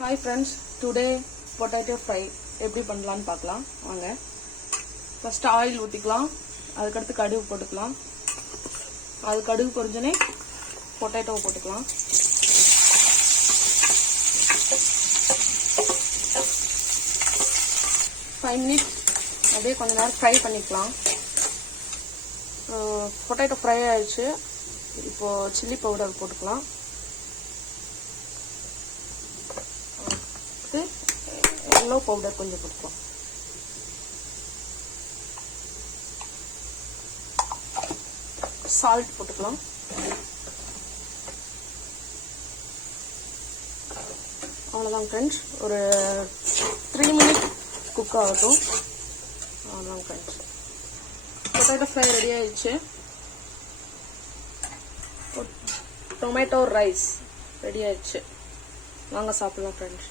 Hi friends, today potato fry எப்படி பண்ணலாம்னு பார்க்கலாம் வாங்க. First oil ஊத்திக்கலாம். அதுக்கு அடுத்து கடுகு போட்டுக்கலாம். அது கடுகு பொரிஞ்சனே potato போட்டுக்கலாம். Five minutes அப்படியே கொஞ்ச நேரம் ஃப்ரை பண்ணிக்கலாம். potato fry ஆயிடுச்சு. இப்போ chili powder போட்டுக்கலாம். yellow powder கொஞ்சம் போட்டுக்கலாம். salt போட்டுக்கலாம். அவ்வளவுதான் फ्रेंड्स, ஒரு 3 minutes குக் ஆகட்டும். அவ்வளவுதான் फ्रेंड्स, potato fry ரெடி ஆயிடுச்சு. டொமேட்டோ ரைஸ் ரெடி ஆயிடுச்சு. வாங்க சாப்பிடலாம் फ्रेंड्स.